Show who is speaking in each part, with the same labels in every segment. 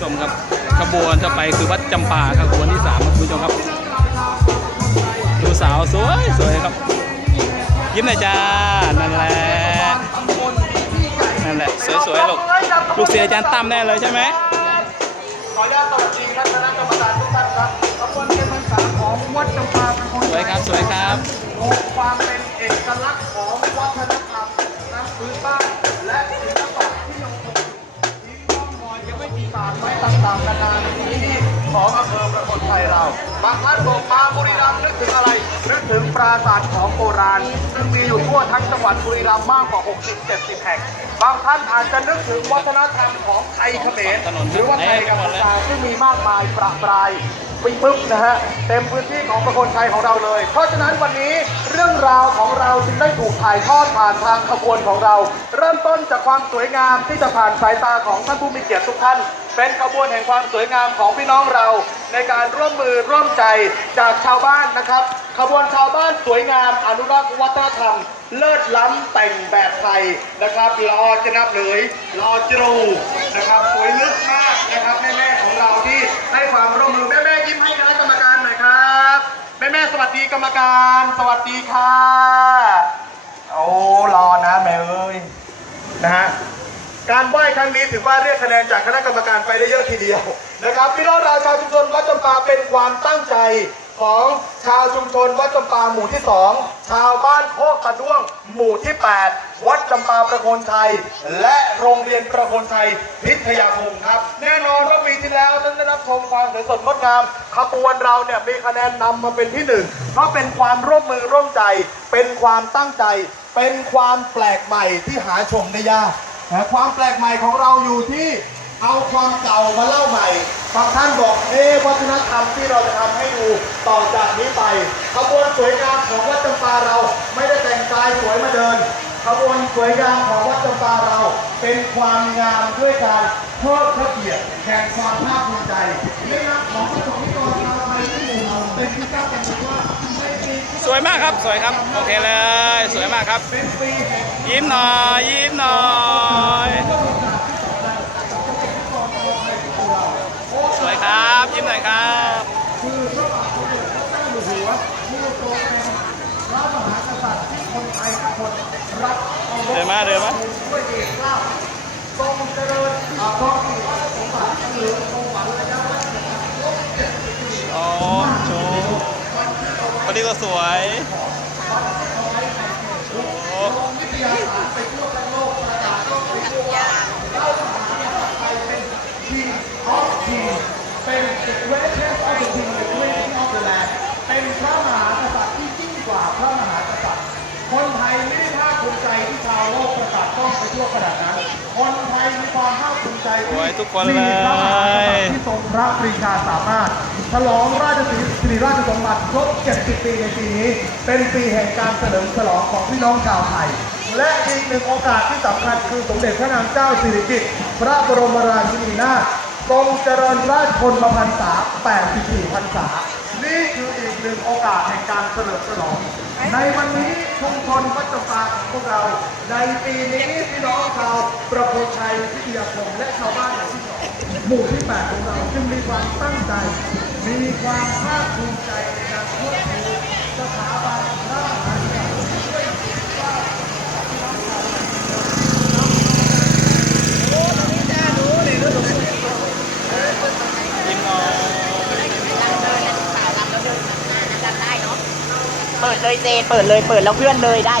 Speaker 1: ชมครับขบวนจะไปคือวัดจำปาครับขบวนที่สามครับคุณผู้ชมครับ ดูสาวสวยสวยครับ ยิ้มหน่อยจ้านั่นแหละนั่นแหละสวยๆลูกลูกเสียอาจารย์ตั้มแน่เลยใช่ไหม
Speaker 2: ขออนุญาตสวัสดีท่านคณะกรรมการทุกท่านครับขบวนเทียนพรรษาของวัดจำปาเป็นคน
Speaker 1: สวยครับสวยครับ
Speaker 2: โงความเป็นเอกลักษณ์ ต่างๆนานาในพื้นที่ของอำเภอประคนชัยเรา บางท่านบอกมาบุรีรัมย์นึกถึงอะไร นึกถึงปราสาทของโบราณ ซึ่งมีอยู่ทั่วทั้งจังหวัดบุรีรัมย์มากกว่า 60-70 แห่ง บางท่านอาจจะนึกถึงวัฒนธรรมของไทยเขมรหรือว่าไทยกัมพูชาซึ่งมีมากมายประปราย ปิ๊บปึ๊บนะฮะเต็มพื้นที่ของประคนชัยของเราเลย เพราะฉะนั้นวันนี้เรื่องราวของเราจึงได้ถูกถ่ายทอดผ่านทางขบวนของเรา เริ่มต้นจากความสวยงามที่จะผ่านสายตาของท่านผู้มีเกียรติทุกท่าน เป็นขบวนแห่งความสวยงามของพี่น้องเรา ในการร่วมมือร่วมใจจากชาวบ้านนะครับ ขบวนชาวบ้านสวยงามอนุรักษ์วัฒนธรรม เลิศล้ำแต่งแบบไทยนะครับรอจะนับเลยรอจรูนะครับสวยลึกมากนะครับแม่ๆของเราที่ให้ความร่วมมือแม่ น่แม่สวัสดีกรรมการ สวัสดีค่ะ โอ้รอนะแม่เอ้ยนะฮะการไหว้ครั้งนี้ถือว่าเรียกคะแนนจากคณะกรรมการไปได้เยอะทีเดียวนะครับพี่น้องราชาชุมชนวัดจำปาเป็นความตั้งใจ ของชาวชุมชนวัดจำปาหมู่ที่ 2 ชาวบ้านโคกกระด้วงหมู่ที่ 8 วัดจำปาประโคนชัย และโรงเรียนประโคนชัยพิทยาคมครับ แน่นอนว่าปีที่แล้วท่านได้รับชมความสวยสดงดงามขบวนเราเนี่ยมีคะแนนนำมาเป็นที่หนึ่งเพราะเป็นความร่วมมือร่วมใจ เป็นความตั้งใจ เป็นความแปลกใหม่ที่หาชมได้ยากนะความแปลกใหม่ของเราอยู่ที่ เอาความเก่ามาเล่าใหม่บางท่านบอกเอ๊ะวัฒนธรรมที่เราจะทำให้ดูต่อจากนี้ไปขบวนสวยงามของวัดจำปาเราไม่ได้แต่งกายสวยมาเดินขบวนสวยงามของวัดจำปาเรา เป็นความงามด้วยการเทิดพระเกียรติแห่งความภาคภูมิใจในนามของพระสงฆ์นิกรชาวไทยที่หมู่เราเป็นที่กล้าแต่งว่าในปี
Speaker 1: สวยมากครับสวยครับ โอเคเลย สวยมากครับ
Speaker 2: เป็นปีแห่ง
Speaker 1: ยิ้มหน่อย ยิ้มหน่อยสวยะ
Speaker 2: ยะเวลา
Speaker 1: อ๋อโชว์คนนี้ก็สวยโอ้
Speaker 2: วิทยาศาส
Speaker 1: ส
Speaker 2: ที่
Speaker 1: วยทุกคนเลย
Speaker 2: ที่ทรงพระปรีชาสามารถฉลองราชสิริราชสมบัติครบ 70 ปีในปีนี้ เป็นปีแห่งการเฉลิมฉลองของพี่น้องชาวไทย และอีกหนึ่งโอกาสที่สำคัญคือสมเด็จพระนางเจ้าสิริกิติ์พระบรมราชินีนาถทรงเจริญราชพลพรรษา 84 พรรษา นี่คืออีกหนึ่งโอกาสแห่งการเฉลิมฉลอง ในวันนี้ ชุมชนวัดจำปาของพวกเรา ในปีนี้พี่น้องชาวประโคนชัยวิทยาคมและชาวบ้านหมู่ที่สองหมู่ที่แปดของเราจึงมีความตั้งใจ มีความภาคภูมิใจในการเทิดทูนสถาบันพระมหากษัตริย์ด้วยว่า
Speaker 1: ยิ้มหน่อย
Speaker 3: เปิดเลยเจ เปิดเลย เปิดแล้วเพื่อนเลยได้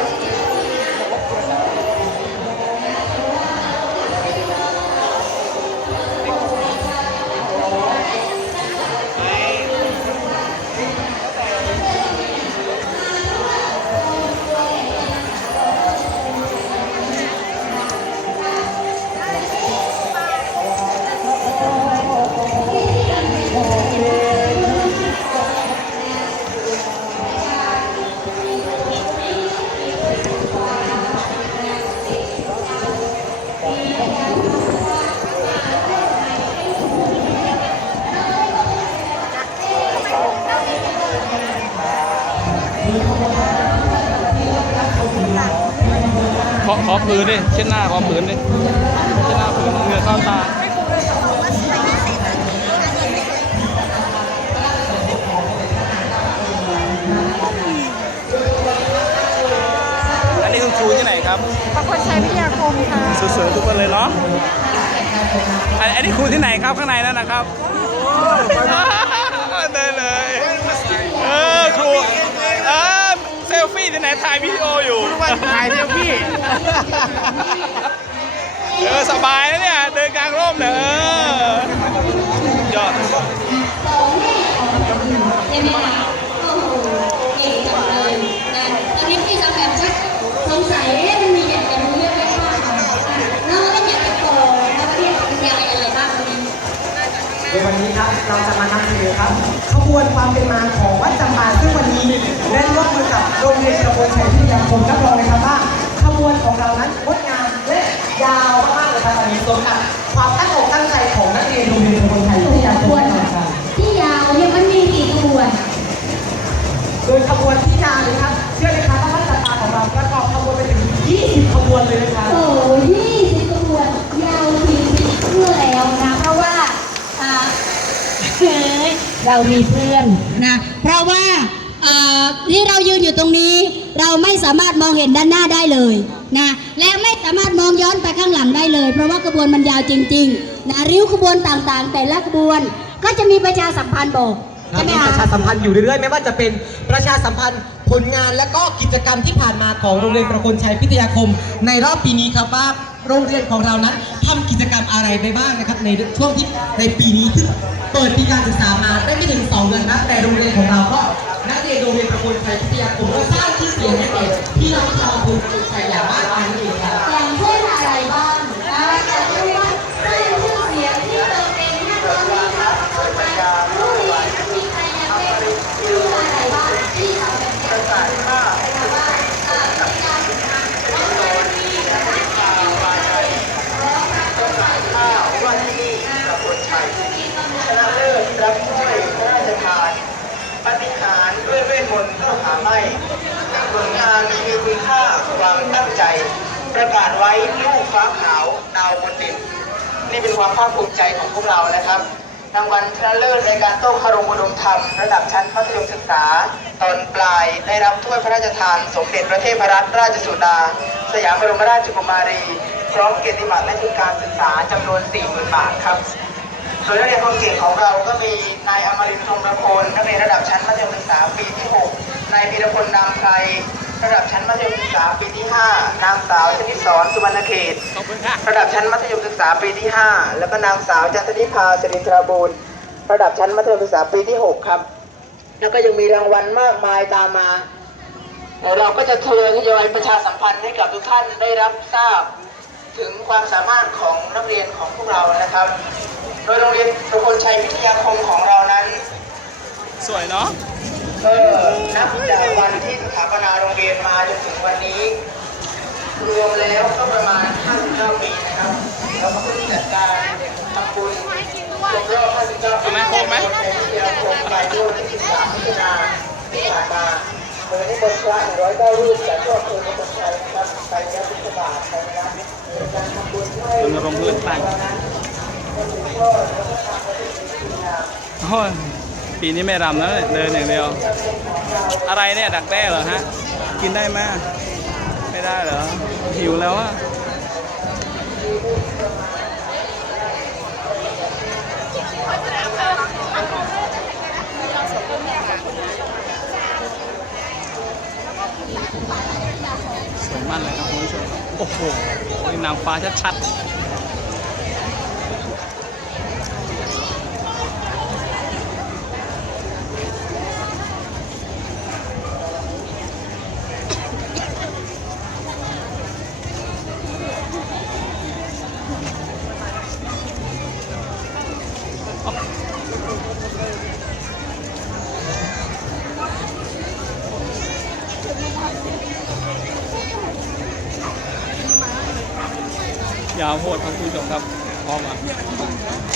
Speaker 1: Gracias. อขอผืนดิเช็ดหน้าขอผืนดิเช็ดหน้าผืนเหงื่อเข้าตาอันนี้คุณครูที่ไหนครับ
Speaker 4: ประคนชัยวิทยาคมค่ะ
Speaker 1: สวยๆทุกคนเลยเนาะอันอันนี้ครูที่ไหนครับข้างในนั่นนะครับได้เลยเออครูเออเซลฟี่ที่ไหนถ่ายวิดีโออยู่ถ่ายเซลฟี่ เออสบายนะเนี่ย เดินกลางร่มเนี่ยเออยอด
Speaker 5: ใช่ไหมคะโอ้โหเก่งจังเลยนะตอนนี้พี่จะแบบชักสงสัยเอ๊ะมันมีอยากจะรู้เรื่องอะไรบ้างคะอะเราไม่อยากจะโตแล้วเรียกมันยายอะไรบ้างวันนี้
Speaker 3: ในวันนี้ครับเราจะมานำเสนอครับขบวนความเป็นมาของวัดจำปาซึ่งวันนี้ได้ร่วมมือกับโรงเรียนชลบนชัยพิทยาคมรับรองเลยครับว่าข บวนของเรานั้นงดงามและยาวมากๆเลยครับวันนี้สมกับความตั้งอกตั้งใจของนักเรียนโรงเรียนชลบนชัยพิทยาคมแน่นอนครับ
Speaker 5: ที่ยาวเนี่ยมันมีกี่ขบวน
Speaker 3: โดยขบวนที่ยาวเลยครับเชื่อเลยครับว่าวัดจำปาของเราประกอบขบวนไปถึง 20 ขบวนเลยนะครับ
Speaker 5: โอ้ยี่สิบขบวนยาวทีเพื่อแล้วนะเพราะว่าอ่าเฮ้ยเรามีเพื่อนนะเพราะว่าเอ่อที่เรายืนอยู่ตรงนี้ เราไม่สามารถมองเห็นด้านหน้าได้เลยนะและไม่สามารถมองย้อนไปข้างหลังได้เลย เพราะว่าขบวนมันยาวจริงๆนะริ้วขบวนต่างๆ แต่ละขบวนก็จะมีประชาสัมพันธ์บอกใช่ไหม
Speaker 3: มีป
Speaker 5: คะ
Speaker 3: ระชาสัมพันธ์อยู่เรื่อยๆไม่ว่าจะเป็นประชาสัมพันธ์ผลงานและก็กิจกรรมที่ผ่านมาของโรงเรียนประคนชัยพิทยาคม ในรอบปีนี้ครับว่าโรงเรียนของเรานั้นทำกิจกรรมอะไรไปบ้างนะครับ ในช่วงที่ในปีนี้ที่เปิดปีการศึกษามาได้ไม่ถึงสองเดือนนะแต่โรงเรียนของเราก็นักเรียน โรงเรียนประมวลไทยพิทยาคมก็สร้างชื่อเสียงให้แก่พี่น้องชาวอำเภอประคนชัยอย่างมากมายนั่นเองครับ
Speaker 5: อย่างเช่นอะไรบ้างอ่าจะเรียกว่าสร้างชื่อเสียงที่เติมเต็มให้ตอนนี้ครับคนไทยรู้ดีมีใครอยากเป็นชื่ออะไรบ้างที่ทำแบบนี้นะคะว่าอ่ามีการร้องเพลงดีนะคะ
Speaker 6: ชนะเลิศรับถ้วยพระราชทานปฏิหาร ด้วยเวทมนต์เข้าหาไม่ผลงานมีคุณค่าความตั้งใจ ประกาศไว้ลูกฟ้าขาวดาวบนดิน นี่เป็นความภาคภูมิใจของพวกเรานะครับรางวัลชนะเลิศในการโต้คารมอุดมธรรมระดับชั้นมัธยมศึกษา ตอนปลายได้รับถ้วยพระราชทาน สมเด็จพระเทพรัตนราชสุดา สยามบรมราชกุมารี พร้อมเกียรติบัตรและทุนการศึกษาจำนวน 40,000 บาทครับ ส่วนนักเรียนคนเก่งของเราก็มีนายอมรินทร์ทรงประโคนนักเรียนระดับชั้นมัธยมศึกษาปีที่ 6 นายพีรพลนามไพรระดับชั้นมัธยมศึกษาปีที่ 5 นางสาวชนิดสอนสุวรรณเขต ระดับชั้นมัธยมศึกษาปีที่ 5 แล้วก็นางสาวจันทนิพาสิรินทราบูรณ์ระดับชั้นมัธยมศึกษาปีที่ 6 ครับ แล้วก็ยังมีรางวัลมากมายตามมาเดี๋ยวเราก็จะทยอยทยอยประชาสัมพันธ์ให้กับทุกท่านได้รับทราบ ถึงความสามารถของนักเรียนของพวกเรานะครับ ดยโรงเรียนประคนชัยวิทยาคมของเรานั้น
Speaker 1: สวยเนาะ
Speaker 6: ก็นับจากวันที่สถาปนาโรงเรียนมาจนถึงวันนี้ รวมแล้วก็ประมาณ 59 ปีนะครับแล้วก็เพิ่งจัดการทำบุญครบรอบ 59 ปี
Speaker 1: เอาไหมครบไหม
Speaker 6: ในวิทยาคมไปด้วยวันที่13มิถุนาที่ผ่านมาโดยที่บนพระ109รูปจากทั่วอำเภอประคนชัยนะครับไปยัดพุทธบาทไปนะครับในการทำบุญให้
Speaker 1: รณรงค์เลือกตั้ง โอ้ยปีนี้ไม่รำแล้วเดินอย่างเดียว อะไรเนี่ยดักแด้เหรอฮะ กินได้ไหมไม่ได้เหรอ หิวแล้วอะสวยมากเลยครับคุณผู้ชม โอ้โหนี่นางฟ้าชัดๆ